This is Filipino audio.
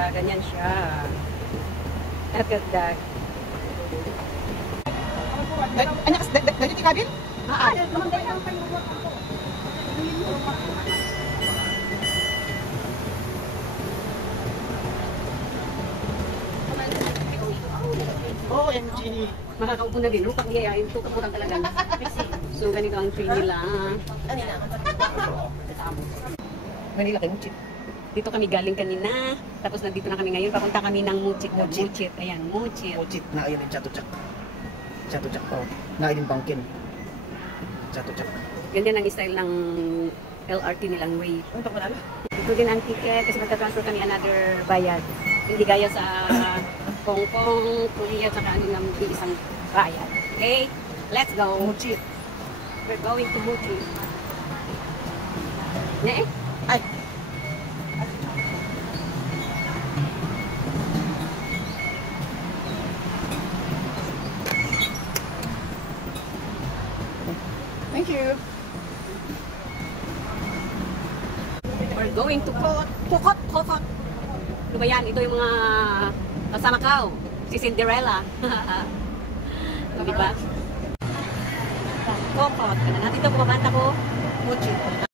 Diba? Ganyan siya. Nagagdag. Dali ti kabil? Naman tayo lang kayo. OMG. Makakaupo na din. Pag niyayain ito, kaputang talaga. So, ganito ang train nila. Manila kayo, Muchit. Dito kami galing kanina. Tapos nandito na kami ngayon. Papunta kami ng Muchit. Muchit. Ayan, Muchit. Muchit na ayun yung Chatuchak. Chatuchak, oh. Na ayun yung Bangkin. Chatuchak. Ganyan ang style ng LRT nilang way. Ano ito malala? Ito din ang ticket kasi magta-transfer kami another bayad. Hindi gaya sa Hong Kong, Korea, tsaka ano ng isang bayad. Okay? Let's go! Muchit. We're going to Muchit. Ne? Ay! Thank you. We're going to Kokot. Ano ba yan? Ito yung mga kasama ko. Si Cinderella. Diba? Kokot. Ano natin ito? Bumabanta ko. Muchit.